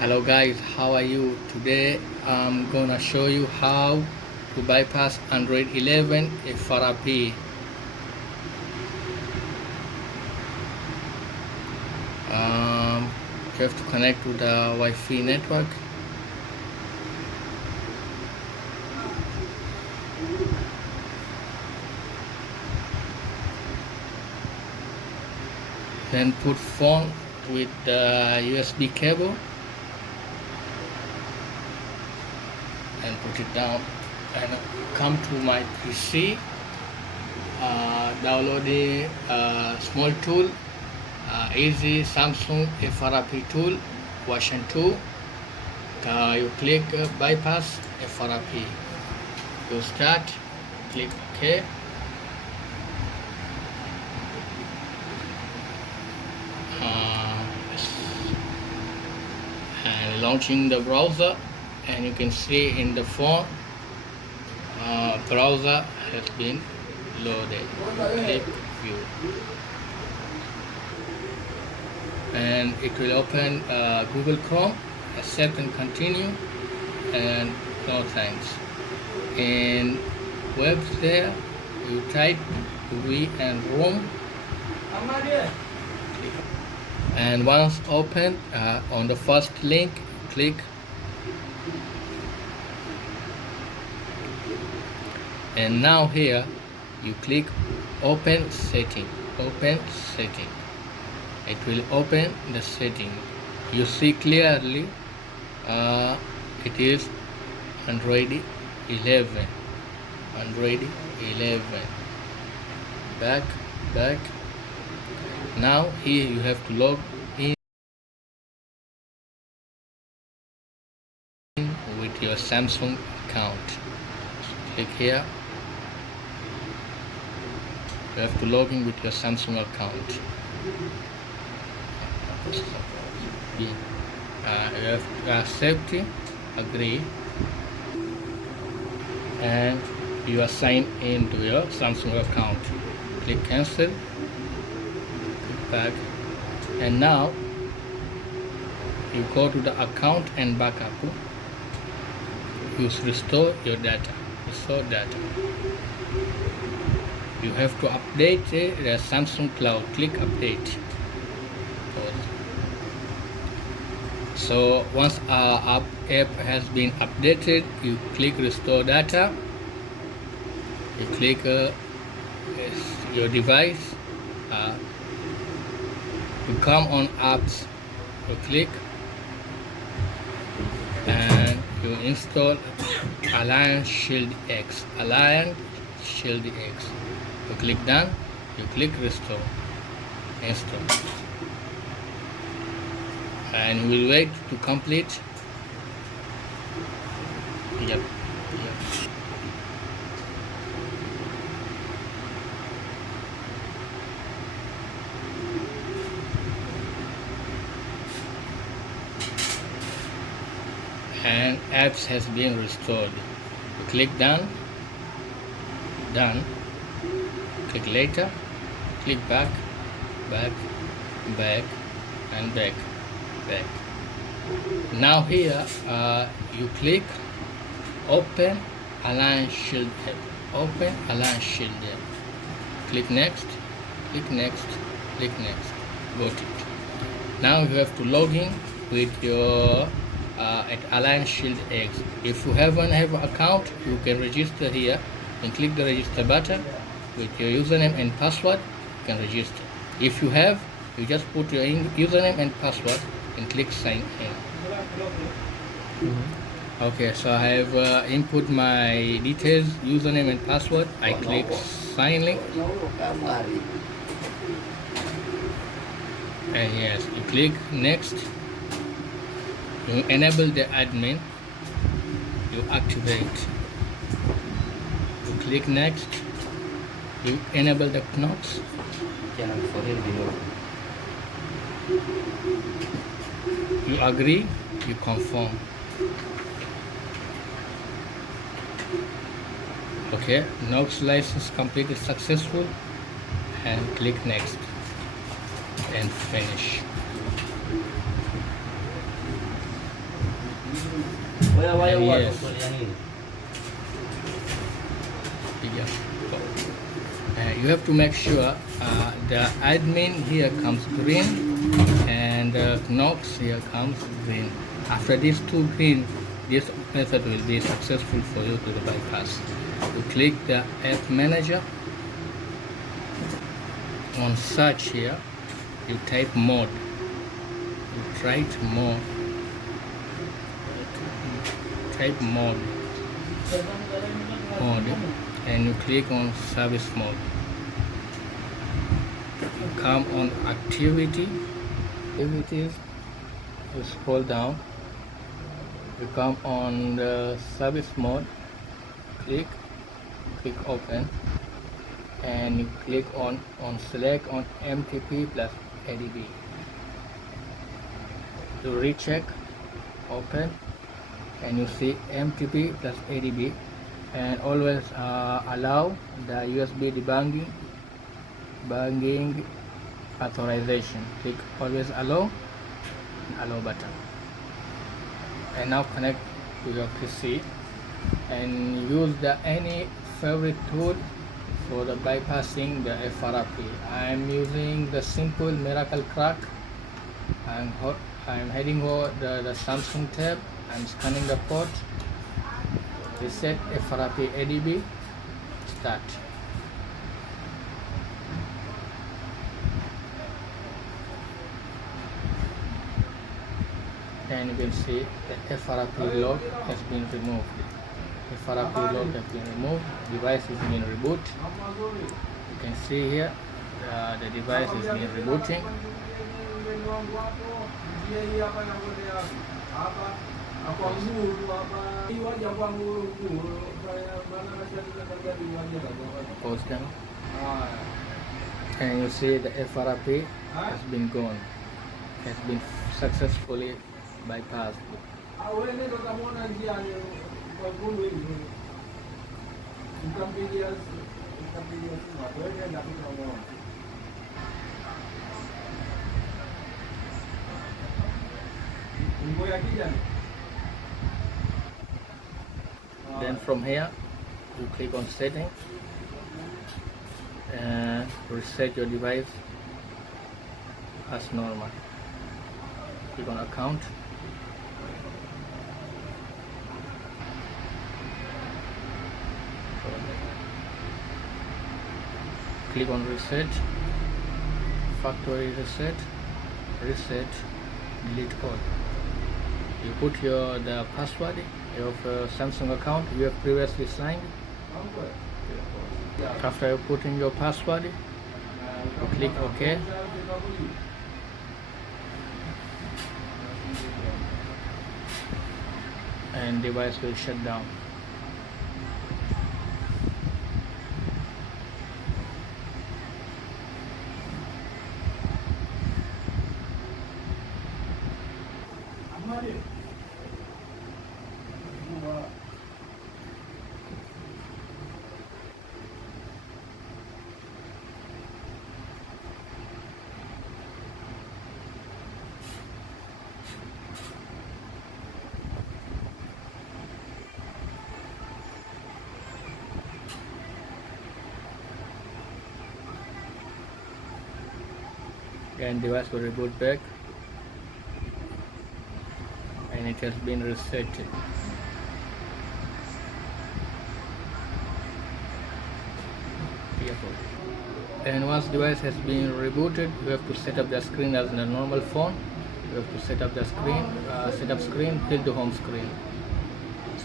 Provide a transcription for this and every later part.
Hello guys, how are you? Today I'm gonna show you how to bypass Android 11 FRP. You have to connect to the Wi-Fi network. Then put phone with the USB cable and put it down and come to my PC. Download the small tool, easy Samsung FRP tool version 2. You click bypass FRP. You start, click OK. And launching the browser, and you can see in the phone browser has been loaded. Click view and it will open Google Chrome. Accept and continue, and no thanks. In web there you type V and room, and once open on the first link click, and now here you click open setting. It will open the setting. You see clearly it is Android 11. Back. Now here you have to log in with your Samsung account. Click here. You have to log in with your Samsung account. You have to accept, agree, and you are signed into your Samsung account. Click cancel, click back, and now you go to the account and backup. Use restore your data. You have to update the Samsung Cloud. Click update. So once our app has been updated, you click restore data. You click your device. You come on apps. You click and you install Alliance Shield X. You click done. You click restore. Install. And we'll wait to complete. Yep. And apps has been restored. You click done. Click later. Click back, and back. Now here you click open Alliance Shield app. Click next. Got it. Now you have to log in with your at Alliance Shield X. If you haven't have an account, you can register here and click the register button with your username and password. You can register. If you have, you just put your username and password and click sign in. Okay, so I have input my details, username and password. I click sign link, and yes, you click next. You enable the admin. You activate. You click next. You enable the knocks. You agree. You confirm. Okay, Knox license completed successful, and click next and finish. And yes, you have to make sure the admin here comes green and Knox here comes green. After these two green, this method will be successful for you to the bypass. You click the app manager. On search here, you type mode. You type mode. And you click on service mode. You come on activities, you scroll down, you come on the service mode, click open, and you click on select on MTP plus ADB. To recheck, open, and you see MTP plus ADB, and always allow the USB debugging authorization. Click always allow button, and now connect to your PC and use any favorite tool for the bypassing the FRP. I am using the simple Miracle Crack. I'm heading over the Samsung tab. I'm scanning the port. Reset FRP ADB. Start. And you can see the FRP lock has been removed. FRP lock has been removed. Device is being reboot. You can see here the device is being rebooting. Pause them. And you see the FRP has been gone. Has been successfully bypassed. Then from here you click on settings and reset your device as normal. Click on account. Click on reset, factory reset, delete all. You put the password of Samsung account you have previously signed. After you put in your password, you click OK. And device will shut down. And device will reboot back, and it has been reset. And once device has been rebooted, you have to set up the screen as in a normal phone. You have to set up the screen, screen till the home screen.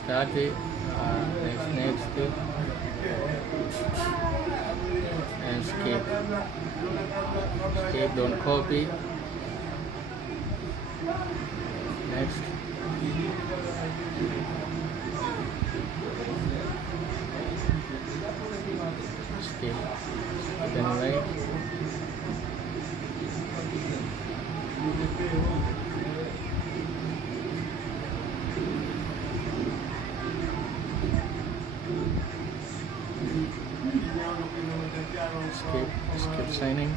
Start it, next, and skip, don't copy, next, skip, then right, skip signing,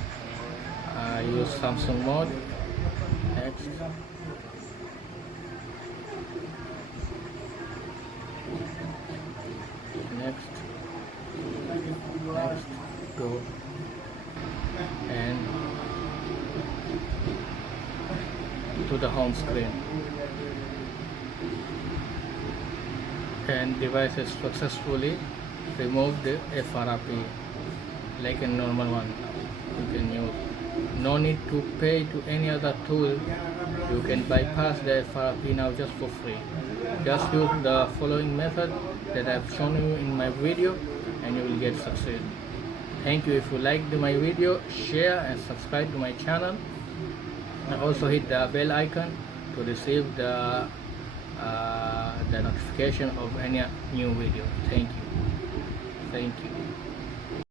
use Samsung mode, next, to the home screen, and device has successfully removed the FRP like a normal one. You can use. No need to pay to any other tool. You can bypass the FRP now just for free. Just use the following method that I've shown you in my video and you will get success. Thank you. If you liked my video, share and subscribe to my channel, and also hit the bell icon to receive the notification of any new video. Thank you.